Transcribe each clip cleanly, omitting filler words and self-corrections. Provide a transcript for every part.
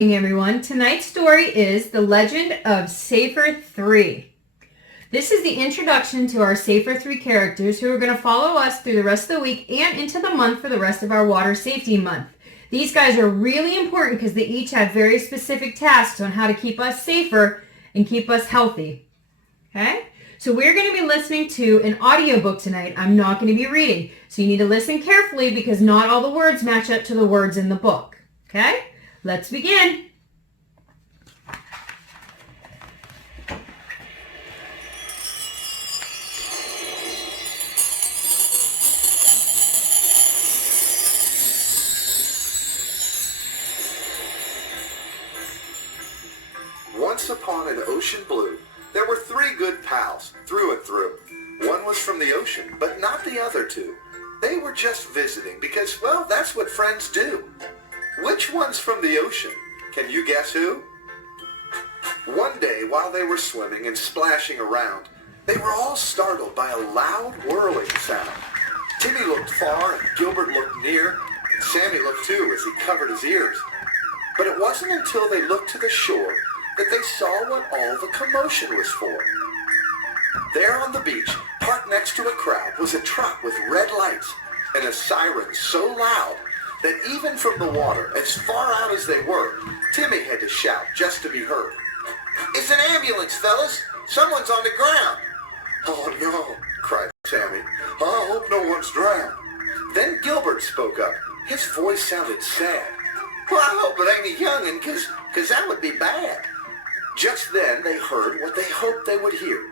Good evening, everyone. Tonight's story is The Legend of Safer 3. This is the introduction to our Safer 3 characters who are going to follow us through the rest of the week and into the month for the rest of our Water Safety Month. These guys are really important because they each have very specific tasks on how to keep us safer and keep us healthy. Okay? So we're going to be listening to an audiobook tonight. I'm not going to be reading. So you need to listen carefully because not all the words match up to the words in the book. Okay? Let's begin. Once upon an ocean blue, there were 3 good pals, through and through. One was from the ocean, but not the other 2. They were just visiting because, well, that's what friends do. Which one's from the ocean? Can you guess who? One day, while they were swimming and splashing around, they were all startled by a loud whirling sound. Timmy looked far and Gilbert looked near, and Sammy looked too as he covered his ears. But it wasn't until they looked to the shore that they saw what all the commotion was for. There on the beach, parked next to a crowd, was a truck with red lights and a siren so loud that even from the water, as far out as they were, Timmy had to shout just to be heard. "It's an ambulance, fellas! Someone's on the ground!" "Oh no," cried Sammy. "I hope no one's drowned." Then Gilbert spoke up. His voice sounded sad. "Well, I hope it ain't a young'un, 'cause that would be bad." Just then they heard what they hoped they would hear.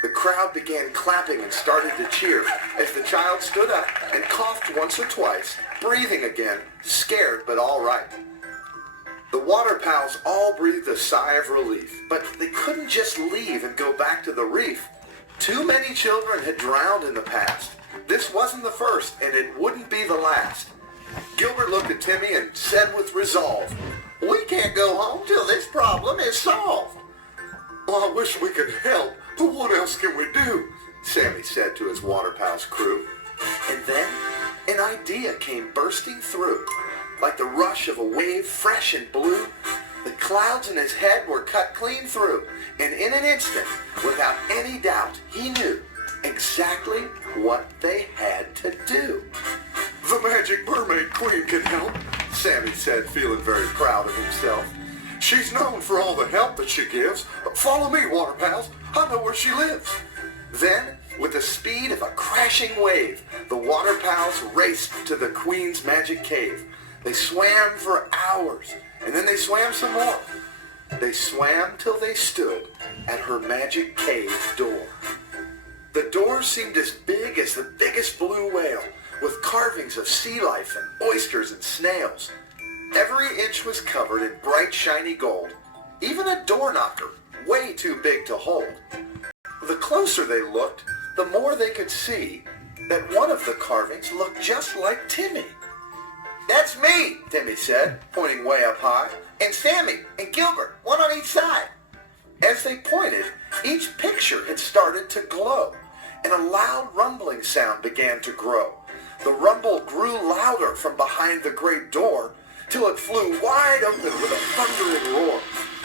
The crowd began clapping and started to cheer as the child stood up and coughed once or twice, breathing again, scared but all right. The water pals all breathed a sigh of relief, but they couldn't just leave and go back to the reef. Too many children had drowned in the past. This wasn't the first, and it wouldn't be the last. Gilbert looked at Timmy and said with resolve, "We can't go home till this problem is solved." "Well, I wish we could help, but what else can we do?" Sammy said to his water pals crew. And then an idea came bursting through. Like the rush of a wave fresh and blue, the clouds in his head were cut clean through, and in an instant, without any doubt, he knew exactly what they had to do. "The Magic Mermaid Queen can help," Sammy said, feeling very proud of himself. "She's known for all the help that she gives. Follow me, water pals. I know where she lives." Then, with the speed of a crashing wave, the water pals raced to the Queen's magic cave. They swam for hours, and then they swam some more. They swam till they stood at her magic cave door. The door seemed as big as the biggest blue whale, with carvings of sea life and oysters and snails. Every inch was covered in bright shiny gold, even a door knocker, way too big to hold. The closer they looked, the more they could see that one of the carvings looked just like Timmy. "That's me," Timmy said, pointing way up high, "and Sammy and Gilbert, one on each side." As they pointed, each picture had started to glow, and a loud rumbling sound began to grow. The rumble grew louder from behind the great door, till it flew wide open with a thundering roar.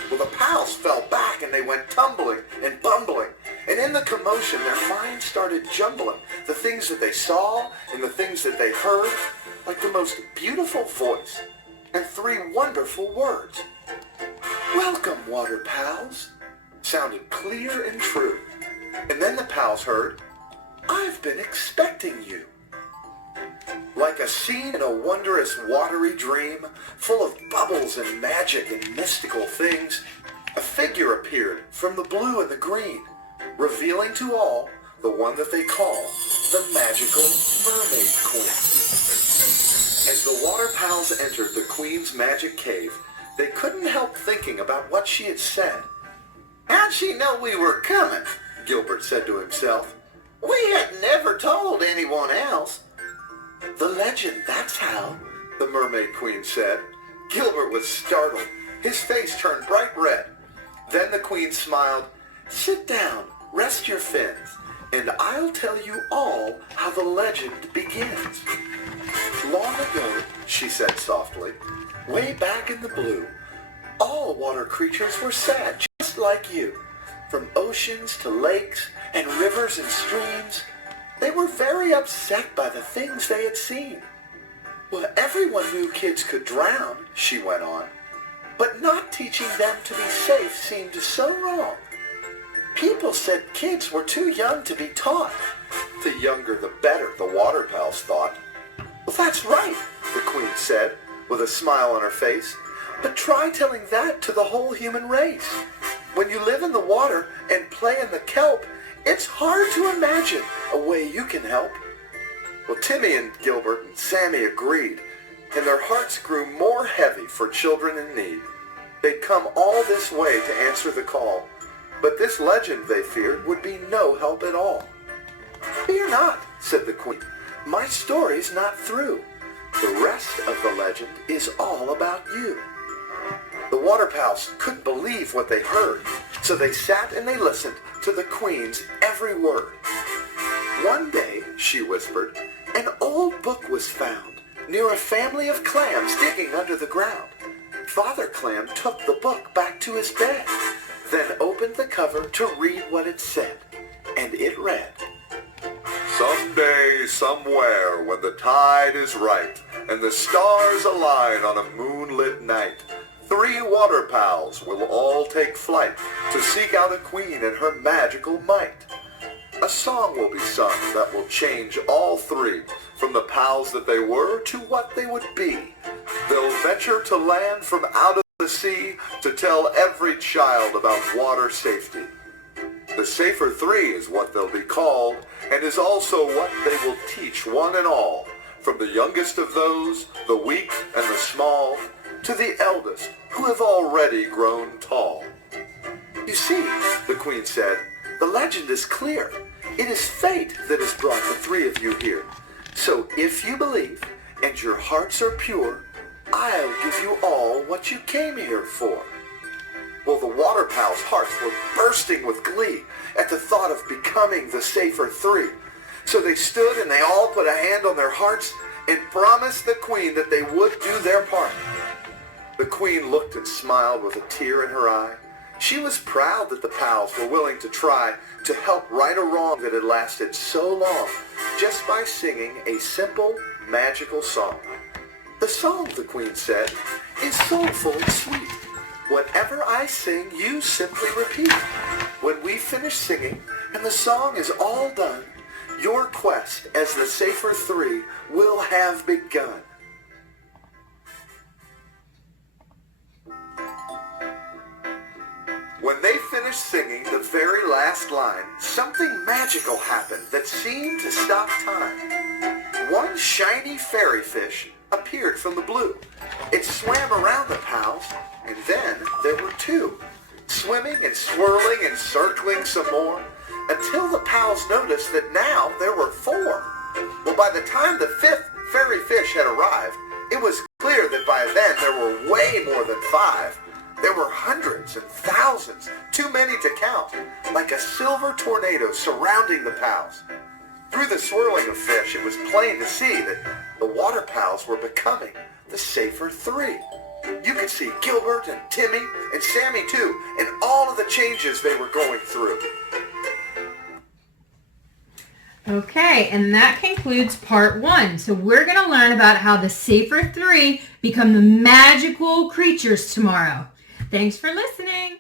Well, the pals fell back and they went tumbling and bumbling, and in the commotion their minds started jumbling, the things that they saw and the things that they heard, like the most beautiful voice and 3 wonderful words. "Welcome, water pals," sounded clear and true. And then the pals heard, "I've been expecting you." Like a scene in a wondrous watery dream, full of bubbles and magic and mystical things, a figure appeared from the blue and the green, revealing to all the one that they call the Magical Mermaid Queen. As the water pals entered the Queen's magic cave, they couldn't help thinking about what she had said. "How'd she know we were coming?" Gilbert said to himself. "We had never told anyone else." "The legend, that's how," the Mermaid Queen said. Gilbert was startled. His face turned bright red. Then the Queen smiled. "Sit down, rest your fins, and I'll tell you all how the legend begins. Long ago," she said softly, "way back in the blue, all water creatures were sad, just like you. From oceans to lakes and rivers and streams, they were very upset by the things they had seen. Well, everyone knew kids could drown, she went on, but not teaching them to be safe seemed so wrong. People said kids were too young to be taught. The younger the better, the water pals thought. Well, that's right, the Queen said, with a smile on her face. But try telling that to the whole human race. When you live in the water and play in the kelp, it's hard to imagine a way you can help. Well, Timmy and Gilbert and Sammy agreed, and their hearts grew more heavy for children in need. They'd come all this way to answer the call, but this legend, they feared, would be no help at all. Fear not, said the Queen. My story's not through. The rest of the legend is all about you. The water pals couldn't believe what they heard, so they sat and they listened to the Queen's every word. One day, she whispered, an old book was found near a family of clams digging under the ground. Father Clam took the book back to his bed, then opened the cover to read what it said, and it read, someday, somewhere, when the tide is right, and the stars align on a moonlit night, 3 water pals will all take flight to seek out a queen and her magical might. A song will be sung that will change all 3 from the pals that they were to what they would be. They'll venture to land from out of the sea to tell every child about water safety. The Safer 3 is what they'll be called, and is also what they will teach one and all, from the youngest of those, the weak and the small, to the eldest, who have already grown tall. You see, the Queen said, the legend is clear. It is fate that has brought the 3 of you here. So if you believe, and your hearts are pure, I'll give you all what you came here for. Well, the water pals' hearts were bursting with glee at the thought of becoming the Safer 3. So they stood and they all put a hand on their hearts and promised the Queen that they would do their part. The Queen looked and smiled with a tear in her eye. She was proud that the pals were willing to try to help right a wrong that had lasted so long, just by singing a simple, magical song. The song, the Queen said, is soulful and sweet. Whatever I sing, you simply repeat. When we finish singing and the song is all done, your quest as the Safer 3 will have begun. When they finished singing the very last line, something magical happened that seemed to stop time. One shiny fairy fish appeared from the blue. It swam around the pals, and then there were 2, swimming and swirling and circling some more, until the pals noticed that now there were 4. Well, by the time the 5th fairy fish had arrived, it was clear that by then there were way more than 5. There were hundreds and thousands, too many to count, like a silver tornado surrounding the pals. Through the swirling of fish, it was plain to see that the water pals were becoming the Safer 3. You could see Gilbert and Timmy and Sammy too, and all of the changes they were going through. Okay, and that concludes part 1. So we're going to learn about how the Safer 3 become the magical creatures tomorrow. Thanks for listening.